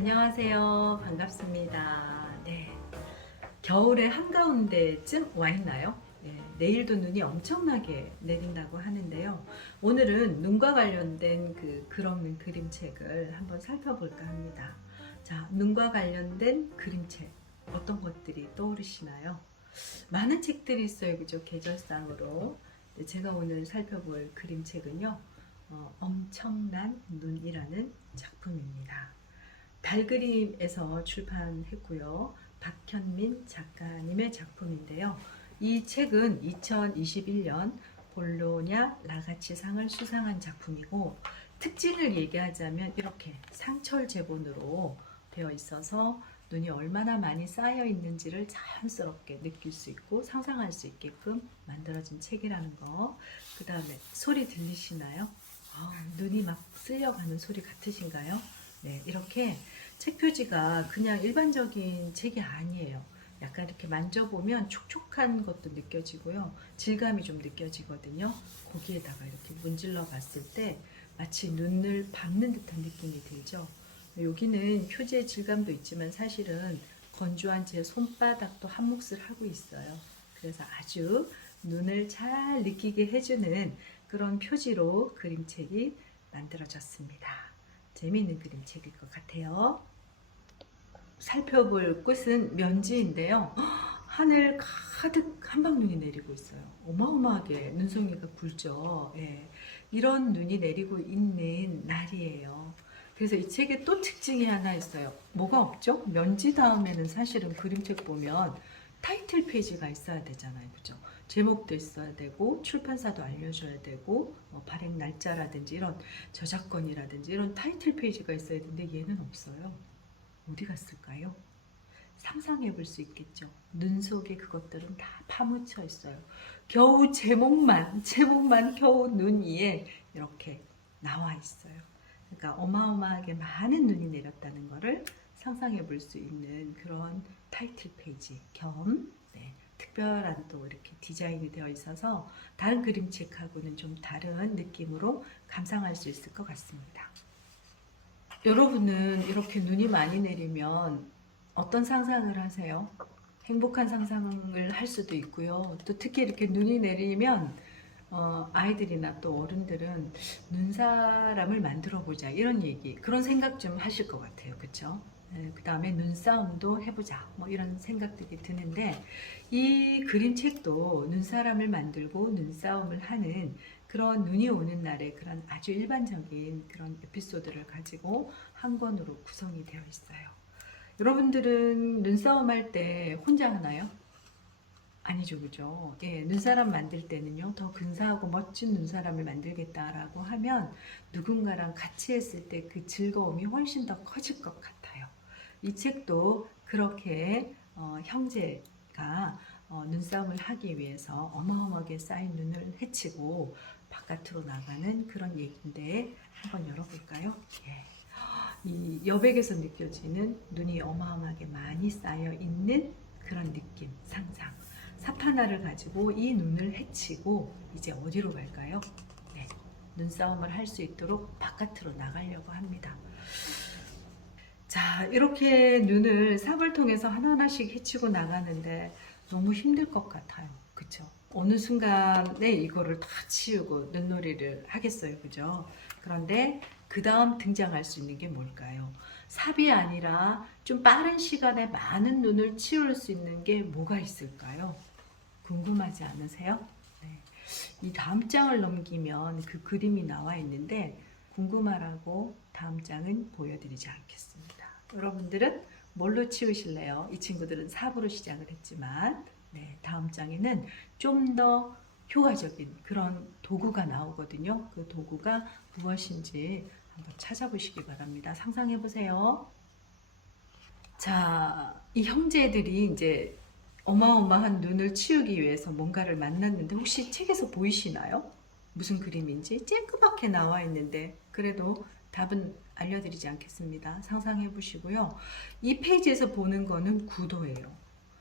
안녕하세요. 반갑습니다. 네. 겨울의 한가운데쯤 와 있나요? 네, 내일도 눈이 엄청나게 내린다고 하는데요. 오늘은 눈과 관련된 글없는 그림책을 한번 살펴볼까 합니다. 자, 눈과 관련된 그림책 어떤 것들이 떠오르시나요? 많은 책들이 있어요. 그죠? 계절상으로. 네, 제가 오늘 살펴볼 그림책은요. 엄청난 눈이라는 작품입니다. 달그림에서 출판했고요. 박현민 작가님의 작품인데요. 이 책은 2021년 볼로냐 라가치상을 수상한 작품이고, 특징을 얘기하자면 이렇게 상철 제본으로 되어 있어서 눈이 얼마나 많이 쌓여 있는지를 자연스럽게 느낄 수 있고 상상할 수 있게끔 만들어진 책이라는 거. 그 다음에 소리 들리시나요? 눈이 막 쓸려가는 소리 같으신가요? 네, 이렇게 책 표지가 그냥 일반적인 책이 아니에요. 약간 이렇게 만져보면 촉촉한 것도 느껴지고요. 질감이 좀 느껴지거든요. 거기에다가 이렇게 문질러 봤을 때 마치 눈을 밟는 듯한 느낌이 들죠. 여기는 표지의 질감도 있지만 사실은 건조한 제 손바닥도 한 몫을 하고 있어요. 그래서 아주 눈을 잘 느끼게 해주는 그런 표지로 그림책이 만들어졌습니다. 재미있는 그림책일 것 같아요. 살펴볼 꽃은 면지인데요. 하늘 가득 한방눈이 내리고 있어요. 어마어마하게 눈송이가 굵죠. 예. 이런 눈이 내리고 있는 날이에요. 그래서 이 책에 또 특징이 하나 있어요. 뭐가 없죠? 면지 다음에는 사실은 그림책 보면 타이틀 페이지가 있어야 되잖아요. 그죠? 제목도 있어야 되고 출판사도 알려줘야 되고 발행 날짜라든지 이런 저작권이라든지 이런 타이틀 페이지가 있어야 되는데 얘는 없어요. 어디 갔을까요? 상상해 볼 수 있겠죠. 눈 속에 그것들은 다 파묻혀 있어요. 겨우 제목만 겨우 눈 위에 이렇게 나와 있어요. 그러니까 어마어마하게 많은 눈이 내렸다는 것을 상상해 볼 수 있는 그런 타이틀 페이지 겸 특별한 또 이렇게 디자인이 되어 있어서 다른 그림책하고는 좀 다른 느낌으로 감상할 수 있을 것 같습니다. 여러분은 이렇게 눈이 많이 내리면 어떤 상상을 하세요? 행복한 상상을 할 수도 있고요. 또 특히 이렇게 눈이 내리면 아이들이나 또 어른들은 눈사람을 만들어 보자 이런 얘기, 그런 생각 좀 하실 것 같아요. 그렇죠? 그 다음에 눈싸움도 해보자 뭐 이런 생각들이 드는데, 이 그림책도 눈사람을 만들고 눈싸움을 하는 그런 눈이 오는 날의 그런 아주 일반적인 그런 에피소드를 가지고 한 권으로 구성이 되어 있어요. 여러분들은 눈싸움 할 때 혼자 하나요? 아니죠, 그죠? 예, 눈사람 만들 때는요, 더 근사하고 멋진 눈사람을 만들겠다라고 하면 누군가랑 같이 했을 때 그 즐거움이 훨씬 더 커질 것 같아요. 이 책도 그렇게 형제가 눈싸움을 하기 위해서 어마어마하게 쌓인 눈을 헤치고 바깥으로 나가는 그런 얘기인데, 한번 열어볼까요? 예. 이 여백에서 느껴지는 눈이 어마어마하게 많이 쌓여 있는 그런 느낌, 상상. 삽 하나를 가지고 이 눈을 헤치고 이제 어디로 갈까요? 네, 눈싸움을 할 수 있도록 바깥으로 나가려고 합니다. 자, 이렇게 눈을 삽을 통해서 하나하나씩 헤치고 나가는데 너무 힘들 것 같아요. 그쵸? 어느 순간에 이거를 다 치우고 눈놀이를 하겠어요. 그죠? 그런데 그 다음 등장할 수 있는 게 뭘까요? 삽이 아니라 좀 빠른 시간에 많은 눈을 치울 수 있는 게 뭐가 있을까요? 궁금하지 않으세요? 네. 이 다음 장을 넘기면 그 그림이 나와 있는데 궁금하라고 다음 장은 보여드리지 않겠습니다. 여러분들은 뭘로 치우실래요? 이 친구들은 삽으로 시작을 했지만 다음 장에는 좀 더 효과적인 그런 도구가 나오거든요. 그 도구가 무엇인지 한번 찾아보시기 바랍니다. 상상해 보세요. 자, 이 형제들이 이제 어마어마한 눈을 치우기 위해서 뭔가를 만났는데 혹시 책에서 보이시나요? 무슨 그림인지 쬐끄맣게 나와 있는데 그래도 답은 알려드리지 않겠습니다. 상상해 보시고요. 이 페이지에서 보는 거는 구도예요.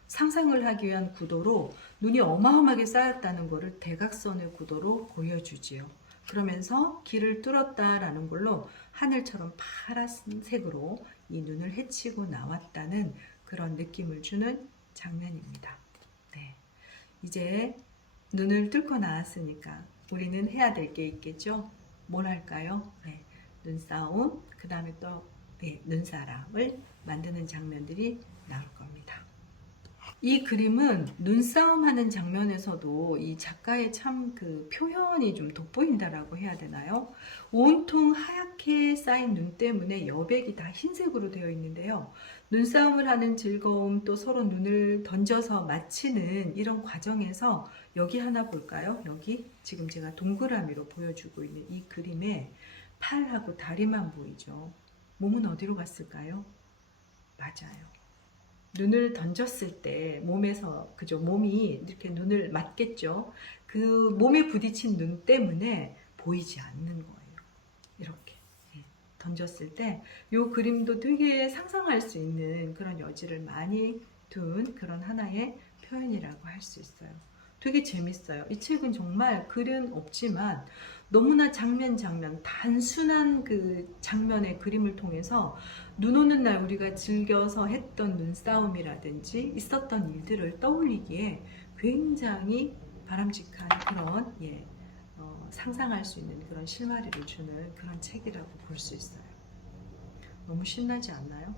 상상을 하기 위한 구도로 눈이 어마어마하게 쌓였다는 것을 대각선의 구도로 보여주지요. 그러면서 길을 뚫었다라는 걸로 하늘처럼 파란색으로 이 눈을 헤치고 나왔다는 그런 느낌을 주는 장면입니다. 네. 이제 눈을 뚫고 나왔으니까 우리는 해야 될 게 있겠죠? 뭘 할까요? 네. 눈싸움, 그 다음에 또 네, 눈사람을 만드는 장면들이 나올 겁니다. 이 그림은 눈싸움 하는 장면에서도 이 작가의 참 그 표현이 좀 돋보인다라고 해야 되나요? 온통 하얗게 쌓인 눈 때문에 여백이 다 흰색으로 되어 있는데요. 눈싸움을 하는 즐거움, 또 서로 눈을 던져서 맞히는 이런 과정에서 여기 하나 볼까요? 여기 지금 제가 동그라미로 보여주고 있는 이 그림에 팔하고 다리만 보이죠. 몸은 어디로 갔을까요? 맞아요. 눈을 던졌을 때 몸에서 그죠, 몸이 이렇게 눈을 맞겠죠. 그 몸에 부딪힌 눈 때문에 보이지 않는 거예요. 이렇게 던졌을 때 이 그림도 되게 상상할 수 있는 그런 여지를 많이 둔 그런 하나의 표현이라고 할 수 있어요. 되게 재밌어요. 이 책은 정말 글은 없지만 너무나 장면 단순한 그 장면의 그림을 통해서 눈 오는 날 우리가 즐겨서 했던 눈싸움이라든지 있었던 일들을 떠올리기에 굉장히 바람직한 그런 상상할 수 있는 그런 실마리를 주는 그런 책이라고 볼 수 있어요. 너무 신나지 않나요?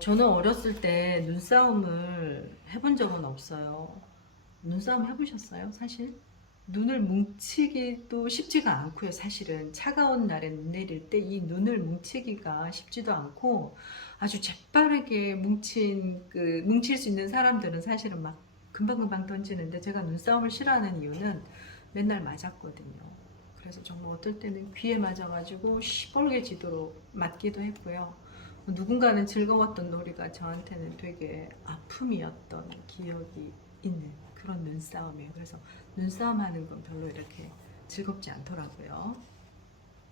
저는 어렸을 때 눈싸움을 해본 적은 없어요. 눈싸움 해보셨어요? 사실? 눈을 뭉치기도 쉽지가 않고요. 사실은 차가운 날에 눈 내릴 때 이 눈을 뭉치기가 쉽지도 않고 아주 재빠르게 뭉칠 수 있는 사람들은 사실은 막 금방금방 던지는데 제가 눈싸움을 싫어하는 이유는 맨날 맞았거든요. 그래서 정말 어떨 때는 귀에 맞아가지고 시뻘개지도록 맞기도 했고요. 누군가는 즐거웠던 놀이가 저한테는 되게 아픔이었던 기억이 있는 그런 눈싸움이에요. 그래서 눈싸움 하는 건 별로 이렇게 즐겁지 않더라고요.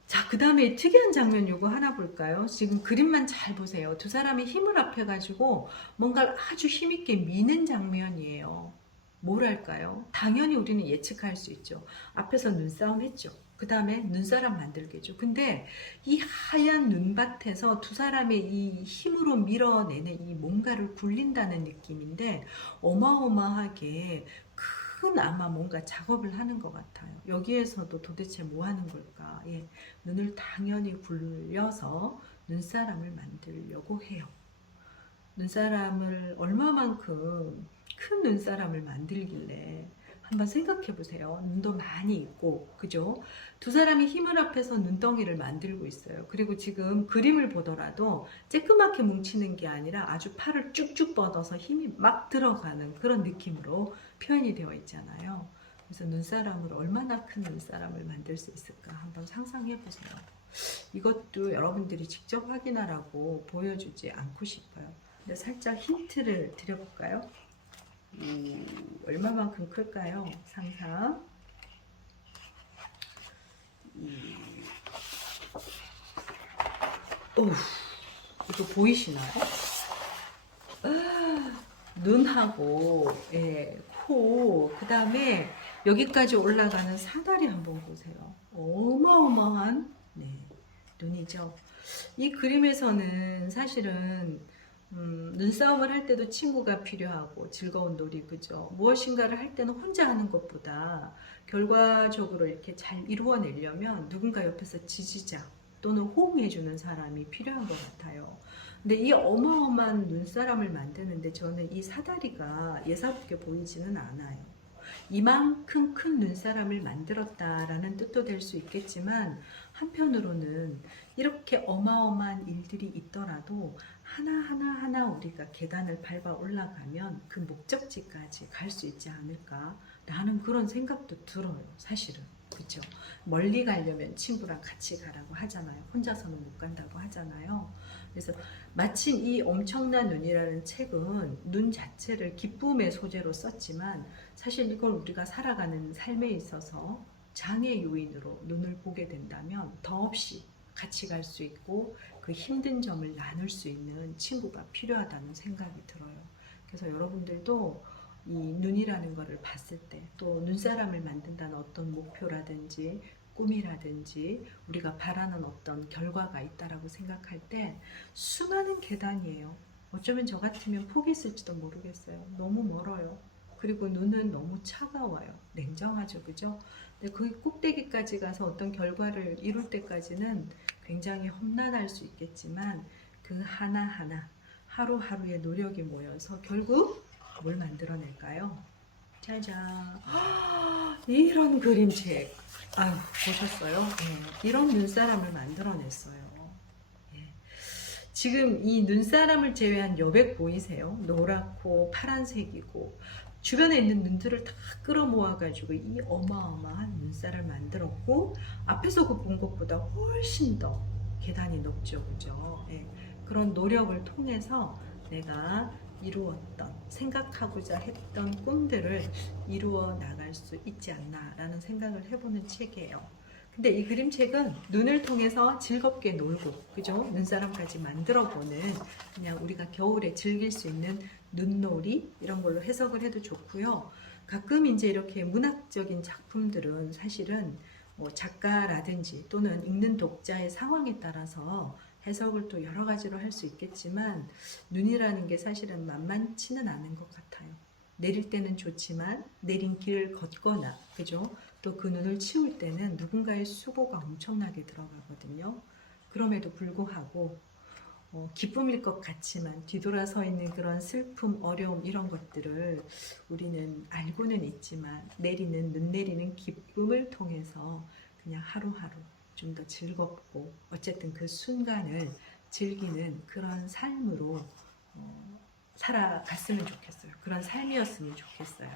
자, 그 다음에 특이한 장면 요거 하나 볼까요? 지금 그림만 잘 보세요. 두 사람이 힘을 합해가지고 뭔가를 아주 힘있게 미는 장면이에요. 뭘 할까요? 당연히 우리는 예측할 수 있죠. 앞에서 눈싸움 했죠. 그 다음에 눈사람 만들겠죠. 근데 이 하얀 눈밭에서 두 사람의 이 힘으로 밀어내는 이 뭔가를 굴린다는 느낌인데 어마어마하게 큰 아마 뭔가 작업을 하는 것 같아요. 여기에서도 도대체 뭐 하는 걸까? 눈을 당연히 굴려서 눈사람을 만들려고 해요. 눈사람을 얼마만큼 큰 눈사람을 만들길래 한번 생각해 보세요. 눈도 많이 있고, 그죠? 두 사람이 힘을 합해서 눈덩이를 만들고 있어요. 그리고 지금 그림을 보더라도 쬐끄맣게 뭉치는 게 아니라 아주 팔을 쭉쭉 뻗어서 힘이 막 들어가는 그런 느낌으로 표현이 되어 있잖아요. 그래서 눈사람을 얼마나 큰 눈사람을 만들 수 있을까 한번 상상해 보세요. 이것도 여러분들이 직접 확인하라고 보여주지 않고 싶어요. 근데 살짝 힌트를 드려볼까요? 얼마만큼 클까요? 상상. 이거 보이시나요? 눈하고 코, 그 다음에 여기까지 올라가는 사다리 한번 보세요. 어마어마한 눈이죠. 이 그림에서는 사실은 눈싸움을 할 때도 친구가 필요하고 즐거운 놀이, 그죠? 무엇인가를 할 때는 혼자 하는 것보다 결과적으로 이렇게 잘 이루어내려면 누군가 옆에서 지지자 또는 호응해주는 사람이 필요한 것 같아요. 근데 이 어마어마한 눈사람을 만드는데 저는 이 사다리가 예사롭게 보이지는 않아요. 이만큼 큰 눈사람을 만들었다라는 뜻도 될 수 있겠지만 한편으로는 이렇게 어마어마한 일들이 있더라도 하나하나 우리가 계단을 밟아 올라가면 그 목적지까지 갈 수 있지 않을까라는 그런 생각도 들어요. 사실은. 그렇죠? 멀리 가려면 친구랑 같이 가라고 하잖아요. 혼자서는 못 간다고 하잖아요. 그래서 마침 이 엄청난 눈이라는 책은 눈 자체를 기쁨의 소재로 썼지만 사실 이걸 우리가 살아가는 삶에 있어서 장애 요인으로 눈을 보게 된다면 더없이 같이 갈 수 있고 그 힘든 점을 나눌 수 있는 친구가 필요하다는 생각이 들어요. 그래서 여러분들도 이 눈이라는 것을 봤을 때 또 눈사람을 만든다는 어떤 목표라든지 꿈이라든지 우리가 바라는 어떤 결과가 있다라고 생각할 때 수많은 계단이에요. 어쩌면 저 같으면 포기했을지도 모르겠어요. 너무 멀어요. 그리고 눈은 너무 차가워요. 냉정하죠, 그죠? 근데 그 꼭대기까지 가서 어떤 결과를 이룰 때까지는 굉장히 험난할 수 있겠지만 그 하나하나 하루하루의 노력이 모여서 결국 뭘 만들어낼까요? 짜잔. 이런 그림책. 아유, 보셨어요? 예, 이런 눈사람을 만들어냈어요. 예. 지금 이 눈사람을 제외한 여백 보이세요? 노랗고 파란색이고 주변에 있는 눈들을 다 끌어모아가지고 이 어마어마한 눈살을 만들었고 앞에서 그 본 것보다 훨씬 더 계단이 높죠, 그죠? 예. 그런 노력을 통해서 내가 이루었던 생각하고자 했던 꿈들을 이루어 나갈 수 있지 않나라는 생각을 해보는 책이에요. 근데 이 그림책은 눈을 통해서 즐겁게 놀고, 그죠? 눈사람까지 만들어보는 그냥 우리가 겨울에 즐길 수 있는 눈놀이 이런 걸로 해석을 해도 좋고요. 가끔 이제 이렇게 문학적인 작품들은 사실은 뭐 작가라든지 또는 읽는 독자의 상황에 따라서 해석을 또 여러 가지로 할 수 있겠지만 눈이라는 게 사실은 만만치는 않은 것 같아요. 내릴 때는 좋지만 내린 길을 걷거나 그죠? 또 그 눈을 치울 때는 누군가의 수고가 엄청나게 들어가거든요. 그럼에도 불구하고 기쁨일 것 같지만 뒤돌아서 있는 그런 슬픔, 어려움 이런 것들을 우리는 알고는 있지만 내리는 눈 내리는 기쁨을 통해서 그냥 하루하루 좀 더 즐겁고 어쨌든 그 순간을 즐기는 그런 삶으로 살아갔으면 좋겠어요. 그런 삶이었으면 좋겠어요.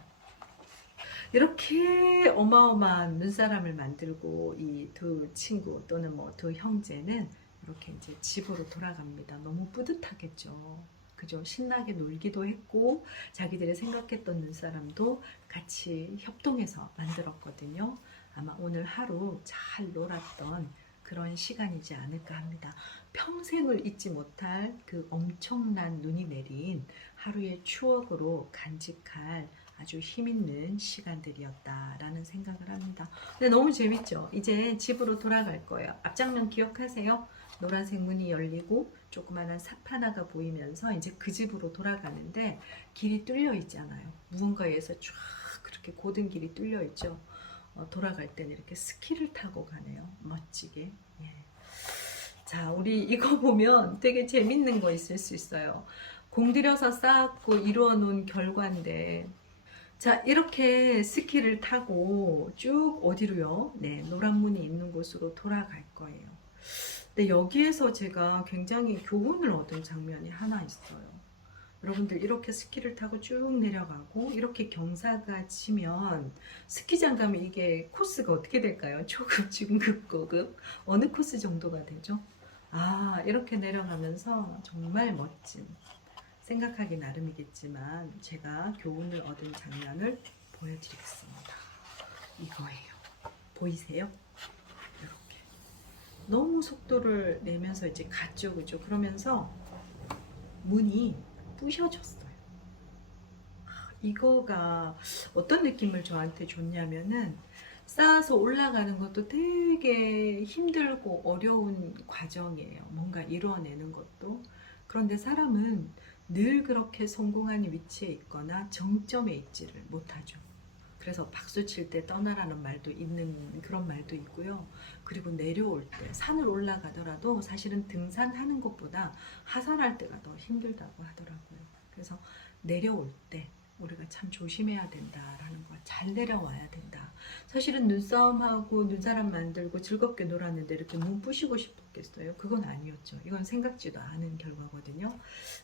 이렇게 어마어마한 눈사람을 만들고 이 두 친구 또는 뭐 두 형제는 이렇게 이제 집으로 돌아갑니다. 너무 뿌듯하겠죠. 그죠? 신나게 놀기도 했고 자기들이 생각했던 눈사람도 같이 협동해서 만들었거든요. 아마 오늘 하루 잘 놀았던 그런 시간이지 않을까 합니다. 평생을 잊지 못할 그 엄청난 눈이 내린 하루의 추억으로 간직할 아주 힘있는 시간들이었다라는 생각을 합니다. 근데 너무 재밌죠? 이제 집으로 돌아갈 거예요. 앞장면 기억하세요? 노란색 문이 열리고 조그마한 삽 하나가 보이면서 이제 그 집으로 돌아가는데 길이 뚫려 있잖아요. 무언가에서 쫙 그렇게 고든 길이 뚫려 있죠. 돌아갈 때는 이렇게 스키를 타고 가네요. 멋지게. 예. 자, 우리 이거 보면 되게 재밌는 거 있을 수 있어요. 공들여서 쌓았고 이루어 놓은 결과인데 자, 이렇게 스키를 타고 쭉 어디로요? 네, 노란 문이 있는 곳으로 돌아갈 거예요. 근데 여기에서 제가 굉장히 교훈을 얻은 장면이 하나 있어요. 여러분들 이렇게 스키를 타고 쭉 내려가고 이렇게 경사가 치면 스키장 가면 이게 코스가 어떻게 될까요? 초급, 중급, 고급 어느 코스 정도가 되죠? 아, 이렇게 내려가면서 정말 멋진 생각하기 나름이겠지만 제가 교훈을 얻은 장면을 보여드리겠습니다. 이거예요. 보이세요? 이렇게 너무 속도를 내면서 이제 갔죠, 그죠? 그러면서 문이 부셔졌어요. 이거가 어떤 느낌을 저한테 줬냐면은 쌓아서 올라가는 것도 되게 힘들고 어려운 과정이에요. 뭔가 이루어내는 것도. 그런데 사람은 늘 그렇게 성공한 위치에 있거나 정점에 있지를 못하죠. 그래서 박수 칠 때 떠나라는 말도 있는 그런 말도 있고요. 그리고 내려올 때 산을 올라가더라도 사실은 등산하는 것보다 하산할 때가 더 힘들다고 하더라고요. 그래서 내려올 때 우리가 참 조심해야 된다라는 거, 잘 내려와야 된다. 사실은 눈싸움하고 눈사람 만들고 즐겁게 놀았는데 이렇게 눈 부시고 싶었겠어요? 그건 아니었죠. 이건 생각지도 않은 결과거든요.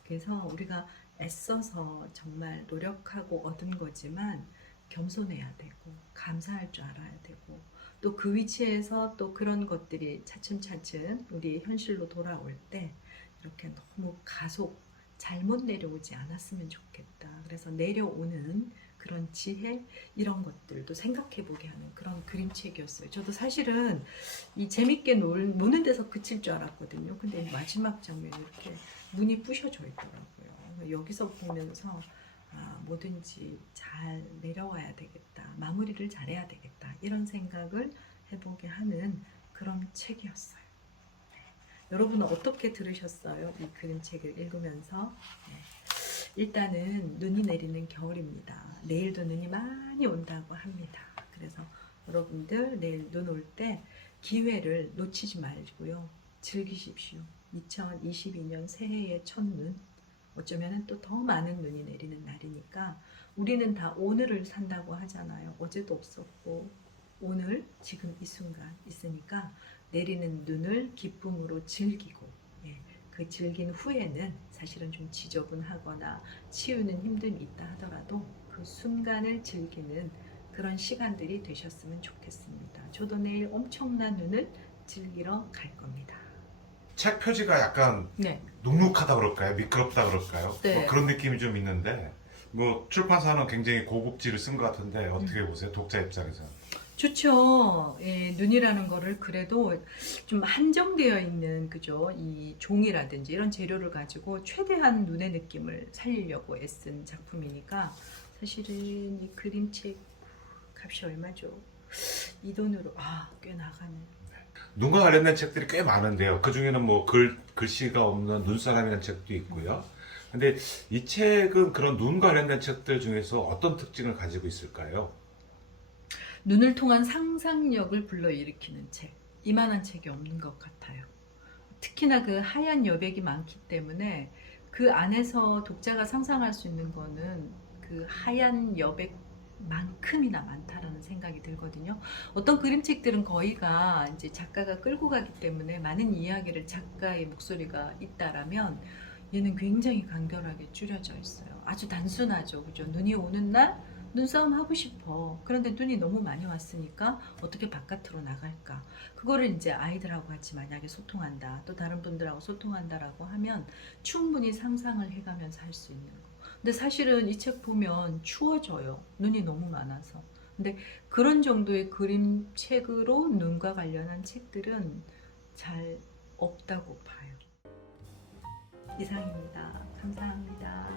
그래서 우리가 애써서 정말 노력하고 얻은 거지만 겸손해야 되고 감사할 줄 알아야 되고 또 그 위치에서 또 그런 것들이 차츰차츰 우리 현실로 돌아올 때 이렇게 너무 가속 잘못 내려오지 않았으면 좋겠다. 그래서 내려오는 그런 지혜 이런 것들도 생각해 보게 하는 그런 그림책이었어요. 저도 사실은 이 재밌게 노는 데서 그칠 줄 알았거든요. 근데 마지막 장면이 이렇게 문이 부셔져 있더라고요. 여기서 보면서 뭐든지 잘 내려와야 되겠다. 마무리를 잘해야 되겠다. 이런 생각을 해보게 하는 그런 책이었어요. 여러분은 어떻게 들으셨어요? 이 그림책을 읽으면서? 일단은 눈이 내리는 겨울입니다. 내일도 눈이 많이 온다고 합니다. 그래서 여러분들 내일 눈 올 때 기회를 놓치지 말고요. 즐기십시오. 2022년 새해의 첫눈, 어쩌면 또 더 많은 눈이 내리는 날이니까 우리는 다 오늘을 산다고 하잖아요. 어제도 없었고 오늘 지금 이 순간 있으니까 내리는 눈을 기쁨으로 즐기고, 그 즐긴 후에는 사실은 좀 지저분하거나 치우는 힘듦이 있다 하더라도 그 순간을 즐기는 그런 시간들이 되셨으면 좋겠습니다. 저도 내일 엄청난 눈을 즐기러 갈 겁니다. 책 표지가 약간 네. 눅눅하다 그럴까요? 미끄럽다 그럴까요? 네. 뭐 그런 느낌이 좀 있는데 뭐 출판사는 굉장히 고급지를 쓴 것 같은데 어떻게 보세요? 독자 입장에서. 좋죠. 눈이라는 거를 그래도 좀 한정되어 있는, 그죠? 이 종이라든지 이런 재료를 가지고 최대한 눈의 느낌을 살리려고 애쓴 작품이니까 사실은 이 그림책 값이 얼마죠? 이 돈으로 꽤 나가네. 눈과 관련된 책들이 꽤 많은데요. 그 중에는 뭐 글씨가 없는 눈사람이라는 책도 있고요. 근데 이 책은 그런 눈 관련된 책들 중에서 어떤 특징을 가지고 있을까요? 눈을 통한 상상력을 불러일으키는 책. 이만한 책이 없는 것 같아요. 특히나 그 하얀 여백이 많기 때문에 그 안에서 독자가 상상할 수 있는 거는 그 하얀 여백만큼이나 많다라는 생각이 들거든요. 어떤 그림책들은 거의가 이제 작가가 끌고 가기 때문에 많은 이야기를 작가의 목소리가 있다라면 얘는 굉장히 간결하게 줄여져 있어요. 아주 단순하죠. 그죠? 눈이 오는 날 눈싸움 하고 싶어. 그런데 눈이 너무 많이 왔으니까 어떻게 바깥으로 나갈까? 그거를 이제 아이들하고 같이 만약에 소통한다, 또 다른 분들하고 소통한다라고 하면 충분히 상상을 해가면서 할 수 있는 거. 근데 사실은 이 책 보면 추워져요. 눈이 너무 많아서. 근데 그런 정도의 그림책으로 눈과 관련한 책들은 잘 없다고 봐요. 이상입니다. 감사합니다.